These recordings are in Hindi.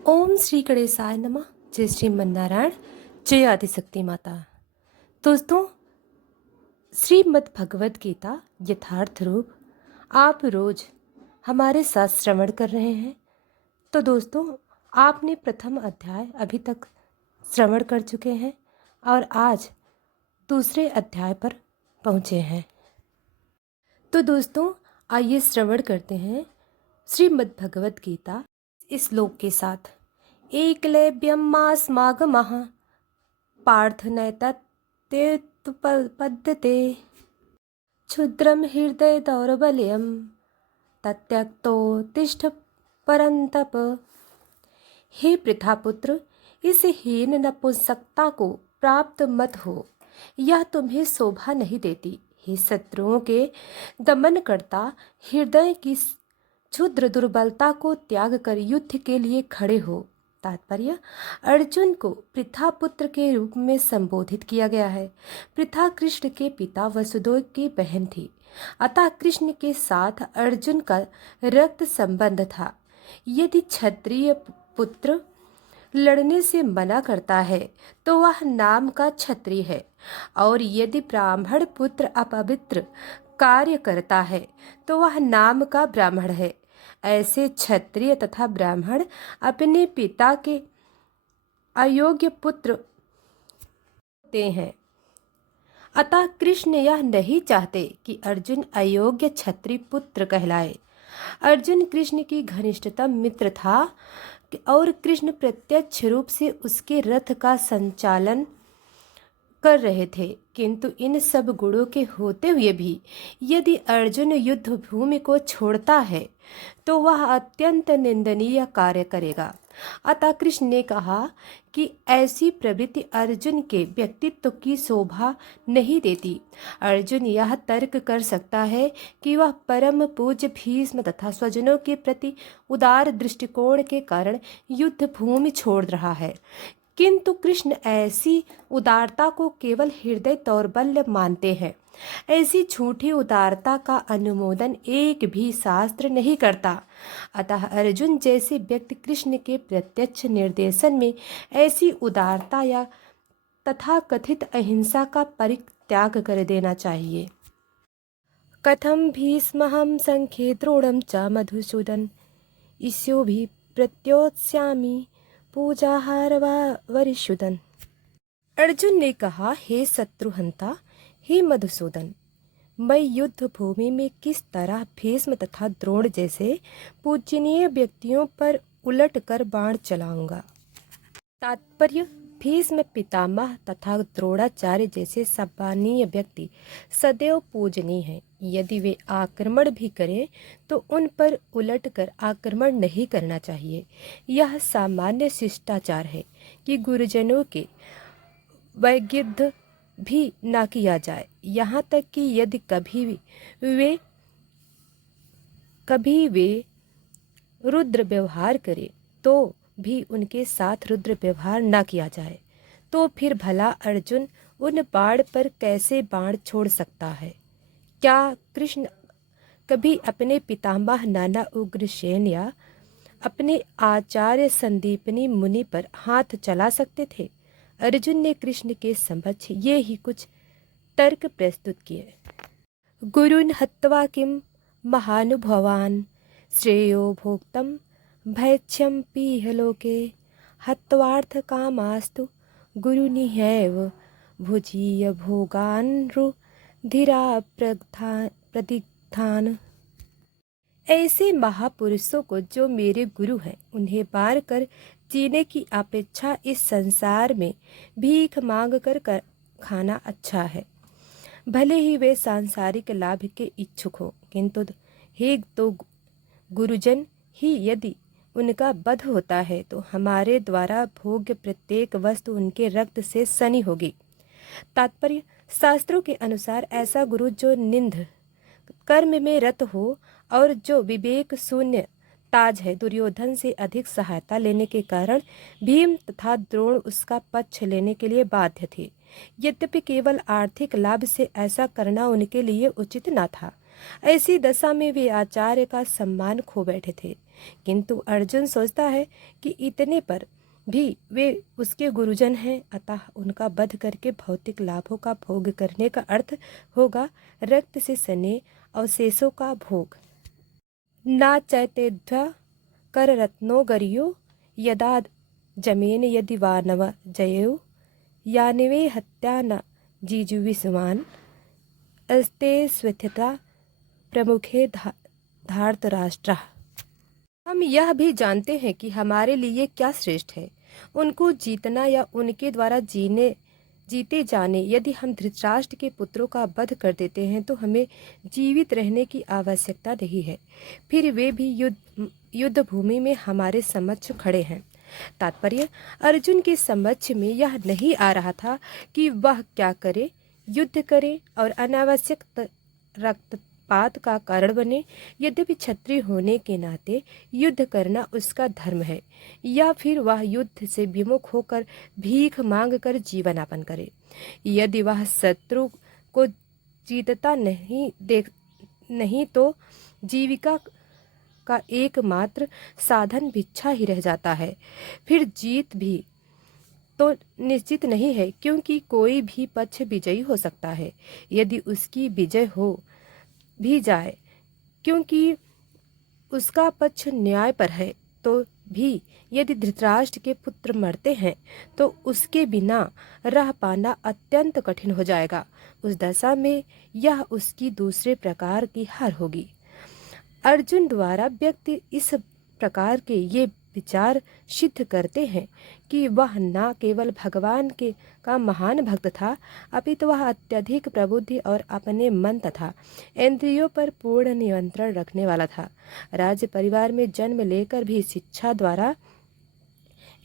ओम श्री गणेशाय नमः। जय श्रीमन्नारायण, जय आदिशक्ति माता। दोस्तों, श्रीमद् भगवद गीता यथार्थ रूप आप रोज हमारे साथ श्रवण कर रहे हैं। तो दोस्तों, आपने प्रथम अध्याय अभी तक श्रवण कर चुके हैं और आज दूसरे अध्याय पर पहुँचे हैं। तो दोस्तों, आइए श्रवण करते हैं श्रीमद् भगवद गीता इस श्लोक के साथ। एकलव्यं मास्मागमः पार्थ नैतत्तेतुपपद्यते क्षुद्रं हृदय दौर्बल्यं तत्यक्तोत्तिष्ठ परन्तप। हे पृथापुत्र, इस हीन नपुंसकता को प्राप्त मत हो, यह तुम्हें शोभा नहीं देती। हे शत्रुओं के दमनकर्ता, हृदय की क्षुद्र दुर्बलता को त्याग कर युद्ध के लिए खड़े हो। तात्पर्य: अर्जुन को पृथा पुत्र के रूप में संबोधित किया गया है। पृथा कृष्ण के पिता वसुदेव की बहन थी, अतः कृष्ण के साथ अर्जुन का रक्त संबंध था। यदि क्षत्रिय पुत्र लड़ने से मना करता है तो वह नाम का क्षत्रिय है, और यदि ब्राह्मण पुत्र अपवित्र कार्य करता है तो वह नाम का ब्राह्मण है। ऐसे क्षत्रिय तथा ब्राह्मण अपने पिता के अयोग्य पुत्र होते हैं। अतः कृष्ण यह नहीं चाहते कि अर्जुन अयोग्य क्षत्रिय पुत्र कहलाए। अर्जुन कृष्ण की घनिष्ठतम मित्र था और कृष्ण प्रत्यक्ष रूप से उसके रथ का संचालन कर रहे थे, किंतु इन सब गुणों के होते हुए भी यदि अर्जुन युद्ध भूमि को छोड़ता है तो वह अत्यंत निंदनीय कार्य करेगा। अतः कृष्ण ने कहा कि ऐसी प्रवृत्ति अर्जुन के व्यक्तित्व की शोभा नहीं देती। अर्जुन यह तर्क कर सकता है कि वह परम पूज्य भीष्म तथा स्वजनों के प्रति उदार दृष्टिकोण के कारण युद्ध भूमि छोड़ रहा है, किंतु कृष्ण ऐसी उदारता को केवल हृदय दौर्बल्य मानते हैं। ऐसी झूठी उदारता का अनुमोदन एक भी शास्त्र नहीं करता। अतः अर्जुन जैसे व्यक्ति कृष्ण के प्रत्यक्ष निर्देशन में ऐसी उदारता या तथा कथित अहिंसा का परित्याग कर देना चाहिए। कथम भीष्महं संख्ये द्रोणं च मधुसूदन ईस्यो भी प्रत्योत्स्यामि पूजाहार वरिष्युदन। अर्जुन ने कहा, हे शत्रुहंता, हे मधुसूदन, मैं युद्ध भूमि में किस तरह भीष्म तथा द्रोण जैसे पूजनीय व्यक्तियों पर उलट कर बाण चलाऊंगा। तात्पर्य: भीष्म पितामह तथा द्रोणाचार्य जैसे सम्मानीय व्यक्ति सदैव पूजनीय हैं। यदि वे आक्रमण भी करें तो उन पर उलटकर आक्रमण नहीं करना चाहिए। यह सामान्य शिष्टाचार है कि गुरुजनों के वैगिद्ध भी ना किया जाए। यहाँ तक कि यदि कभी वे रुद्र व्यवहार करें तो भी उनके साथ रुद्र व्यवहार न किया जाए। तो फिर भला अर्जुन उन बाण पर कैसे बाण छोड़ सकता है? क्या कृष्ण कभी अपने पितामह नाना उग्रसेन या अपने आचार्य संदीपनी मुनि पर हाथ चला सकते थे? अर्जुन ने कृष्ण के समक्ष ये ही कुछ तर्क प्रस्तुत किए। गुरुन् हत्वा किम महानुभावान् श्रेयो भोक्तम भैक्ष्यं पीह लोके हत्वार्थ कामास्तु गुरुनिहैव भुजीय भोगान्रुधिरा प्रदिग्धान। ऐसे महापुरुषों को जो मेरे गुरु हैं, उन्हें मार कर जीने की अपेक्षा इस संसार में भीख मांग कर खाना अच्छा है। भले ही वे सांसारिक लाभ के इच्छुक हो, किंतु हे तो गुरुजन ही यदि उनका वध होता है तो हमारे द्वारा भोग्य प्रत्येक वस्तु उनके रक्त से सनी होगी। तात्पर्य: शास्त्रों के अनुसार ऐसा गुरु जो निंद कर्म में रत हो और जो विवेक शून्य ताज है, दुर्योधन से अधिक सहायता लेने के कारण भीम तथा द्रोण उसका पक्ष लेने के लिए बाध्य थे। यद्यपि केवल आर्थिक लाभ से ऐसा करना उनके लिए उचित न था, ऐसी दशा में वे आचार्य का सम्मान खो बैठे थे। किंतु अर्जुन सोचता है कि इतने पर भी वे उसके गुरुजन हैं, अतः उनका वध करके भौतिक लाभों का भोग करने का अर्थ होगा रक्त से सने अवशेषों का भोग। ना चैतेध्य कर रत्नो गरियो यदा जमेन यदि वानव जयो यानिवे हत्या न जिजुविस्वान अस्ते स्वस्थता प्रमुखे धार्तराष्ट्र। हम यह भी जानते हैं कि हमारे लिए क्या श्रेष्ठ है, उनको जीतना या उनके द्वारा जीते जाने। यदि हम धृतराष्ट्र के पुत्रों का वध कर देते हैं तो हमें जीवित रहने की आवश्यकता नहीं है। फिर वे भी युद्ध भूमि में हमारे समक्ष खड़े हैं। तात्पर्य, अर्जुन के समक्ष में यह नहीं आ रहा था कि वह क्या करे, युद्ध करे और अनावश्यक रक्तपात का कारण बने। यद्यपि क्षत्रिय होने के नाते युद्ध करना उसका धर्म है, या फिर वह युद्ध से विमुख होकर भीख मांग कर जीवन यापन करे। यदि वह शत्रु को जीतता नहीं तो जीविका का एकमात्र साधन भिक्षा ही रह जाता है। फिर जीत भी तो निश्चित नहीं है, क्योंकि कोई भी पक्ष विजयी हो सकता है। यदि उसकी विजय हो भी जाए, क्योंकि उसका पक्ष न्याय पर है, तो भी यदि धृतराष्ट्र के पुत्र मरते हैं तो उसके बिना रह पाना अत्यंत कठिन हो जाएगा। उस दशा में यह उसकी दूसरे प्रकार की हार होगी। अर्जुन द्वारा व्यक्त इस प्रकार के ये विचार सिद्ध करते हैं कि वह न केवल भगवान का महान भक्त था, अपितु वह अत्यधिक प्रबुद्धि और अपने मन तथा इंद्रियों पर पूर्ण नियंत्रण रखने वाला था। राज्य परिवार में जन्म लेकर भी शिक्षा द्वारा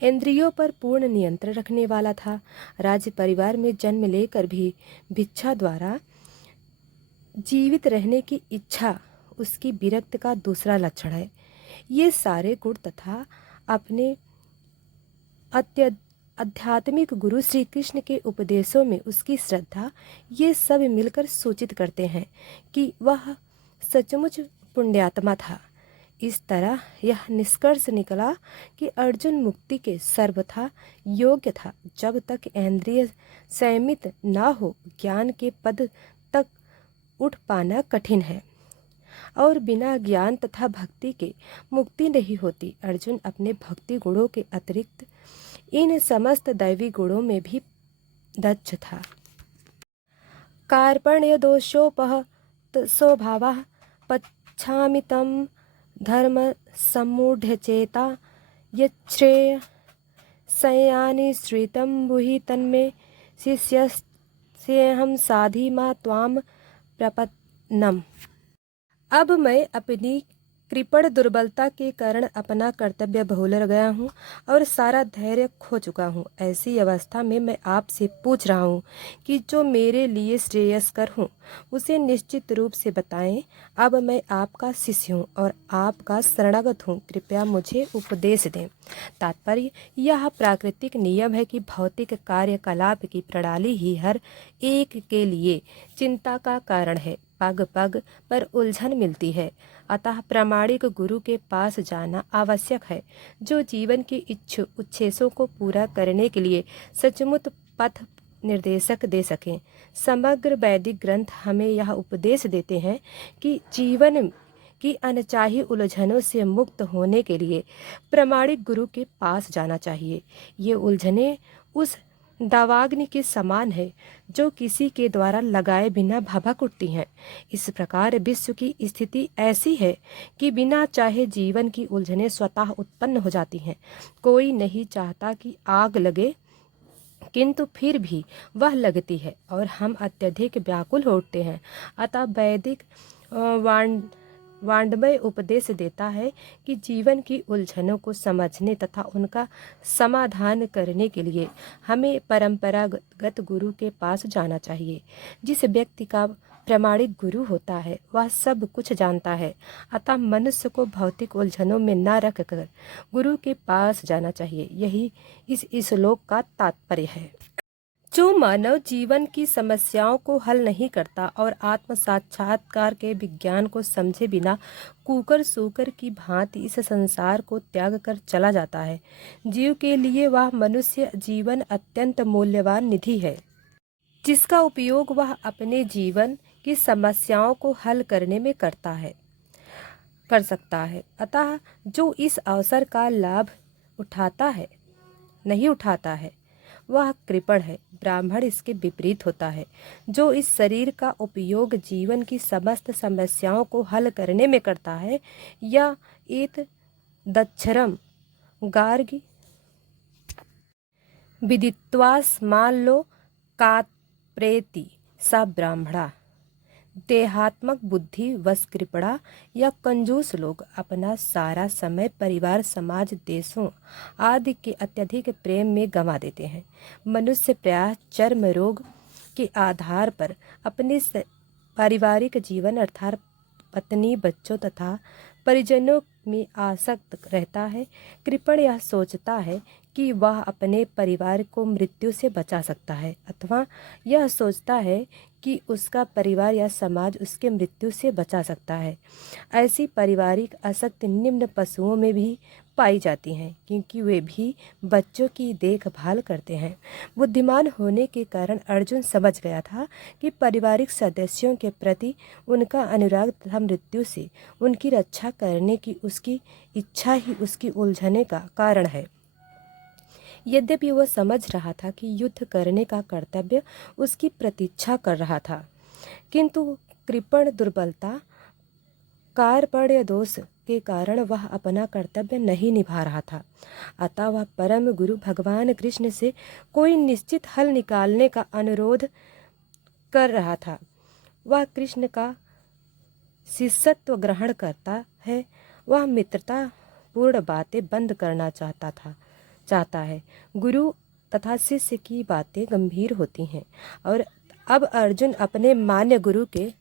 इंद्रियों पर पूर्ण नियंत्रण रखने वाला था। राज्य परिवार में जन्म लेकर भी भिक्षा द्वारा जीवित रहने की इच्छा उसकी विरक्त का दूसरा लक्षण है। ये सारे गुण तथा अपने आध्यात्मिक गुरु श्री कृष्ण के उपदेशों में उसकी श्रद्धा, ये सब मिलकर सूचित करते हैं कि वह सचमुच पुण्यात्मा था। इस तरह यह निष्कर्ष निकला कि अर्जुन मुक्ति के सर्वथा योग्य था। जब तक इंद्रिय संयमित न हो, ज्ञान के पद तक उठ पाना कठिन है, और बिना ज्ञान तथा भक्ति के मुक्ति नहीं होती। अर्जुन अपने भक्ति गुणों के अतिरिक्त इन समस्त दैवी गुणों में भी दक्ष था। कार्पण्य दोषोपहत स्वभावः पच्छामि तं धर्म सम्मूढ़चेता यच्छ्रेय संयानि श्रितं बुहि तन्मे शिष्यस्यहं साधि मा त्वां प्रपन्नम्। अब मैं अपनी कृपण दुर्बलता के कारण अपना कर्तव्य भूल गया हूँ और सारा धैर्य खो चुका हूँ। ऐसी अवस्था में मैं आपसे पूछ रहा हूँ कि जो मेरे लिए श्रेयस्कर हूँ उसे निश्चित रूप से बताएं। अब मैं आपका शिष्य हूँ और आपका शरणागत हूँ, कृपया मुझे उपदेश दें। तात्पर्य, यह प्राकृतिक नियम है कि भौतिक कार्यकलाप की प्रणाली ही हर एक के लिए चिंता का कारण है। पग पग पर उलझन मिलती है, अतः प्रामाणिक गुरु के पास जाना आवश्यक है, जो जीवन की उच्छेषों को पूरा करने के लिए सचमुच पथ निर्देशक दे सकें। समग्र वैदिक ग्रंथ हमें यह उपदेश देते हैं कि जीवन की अनचाही उलझनों से मुक्त होने के लिए प्रामाणिक गुरु के पास जाना चाहिए। ये उलझनें उस दावाग्नि के समान है जो किसी के द्वारा लगाए बिना भभक उठती हैं। इस प्रकार विश्व की स्थिति ऐसी है कि बिना चाहे जीवन की उलझनें स्वतः उत्पन्न हो जाती हैं। कोई नहीं चाहता कि आग लगे, किंतु फिर भी वह लगती है और हम अत्यधिक व्याकुल हो उठते हैं। अतः वैदिक वाङ्मय उपदेश देता है कि जीवन की उलझनों को समझने तथा उनका समाधान करने के लिए हमें परंपरागत गुरु के पास जाना चाहिए। जिस व्यक्ति का प्रामाणिक गुरु होता है वह सब कुछ जानता है, अतः मनुष्य को भौतिक उलझनों में न रखकर गुरु के पास जाना चाहिए। यही इस श्लोक का तात्पर्य है। जो मानव जीवन की समस्याओं को हल नहीं करता और आत्म साक्षात्कार के विज्ञान को समझे बिना कुकर सूकर की भांति इस संसार को त्याग कर चला जाता है, जीव के लिए वह मनुष्य जीवन अत्यंत मूल्यवान निधि है, जिसका उपयोग वह अपने जीवन की समस्याओं को हल करने में कर सकता है। अतः जो इस अवसर का लाभ नहीं उठाता है वह कृपण है। ब्राह्मण इसके विपरीत होता है, जो इस शरीर का उपयोग जीवन की समस्त समस्याओं को हल करने में करता है। या एत दक्षरम गार्गी विदित्वा स्माल्लो कात्प्रेति सा ब्राह्मणा। देहात्मक बुद्धि वश कृपणा या कंजूस लोग अपना सारा समय परिवार, समाज, देशों आदि के अत्यधिक प्रेम में गंवा देते हैं। मनुष्य प्रायः चर्म रोग के आधार पर अपने पारिवारिक जीवन अर्थात पत्नी, बच्चों तथा परिजनों में आसक्त रहता है। कृपण यह सोचता है कि वह अपने परिवार को मृत्यु से बचा सकता है, अथवा यह सोचता है कि उसका परिवार या समाज उसके मृत्यु से बचा सकता है। ऐसी पारिवारिक आसक्ति निम्न पशुओं में भी पाई जाती हैं, क्योंकि वे भी बच्चों की देखभाल करते हैं। बुद्धिमान होने के कारण अर्जुन समझ गया था कि पारिवारिक सदस्यों के प्रति उनका अनुराग तथा मृत्यु से उनकी रक्षा करने की उसकी इच्छा ही उसकी उलझने का कारण है। यद्यपि वह समझ रहा था कि युद्ध करने का कर्तव्य उसकी प्रतीक्षा कर रहा था, किंतु कृपण दुर्बलता, कार्पण्य दोष के कारण वह अपना कर्तव्य नहीं निभा रहा था। अतः वह परम गुरु भगवान कृष्ण से कोई निश्चित हल निकालने का अनुरोध कर रहा था। वह कृष्ण का शिष्यत्व ग्रहण करता है। वह मित्रता पूर्ण बातें बंद करना चाहता है। गुरु तथा शिष्य की बातें गंभीर होती हैं और अब अर्जुन अपने मान्य गुरु के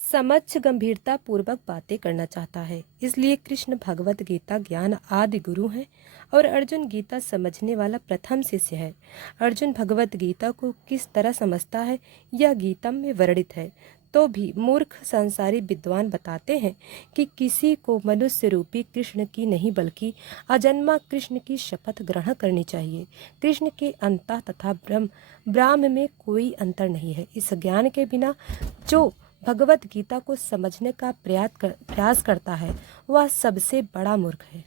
समक्ष गंभीरता पूर्वक बातें करना चाहता है। इसलिए कृष्ण भगवत गीता ज्ञान आदि गुरु हैं और अर्जुन गीता समझने वाला प्रथम शिष्य है। अर्जुन भगवत गीता को किस तरह समझता है यह गीता में वर्णित है। तो भी मूर्ख संसारी विद्वान बताते हैं कि किसी को मनुष्य रूपी कृष्ण की नहीं बल्कि अजन्मा कृष्ण की शपथ ग्रहण करनी चाहिए। कृष्ण के अंतः तथा ब्रह्म में कोई अंतर नहीं है। इस ज्ञान के बिना जो भगवत गीता को समझने का प्रयास करता है वह सबसे बड़ा मूर्ख है।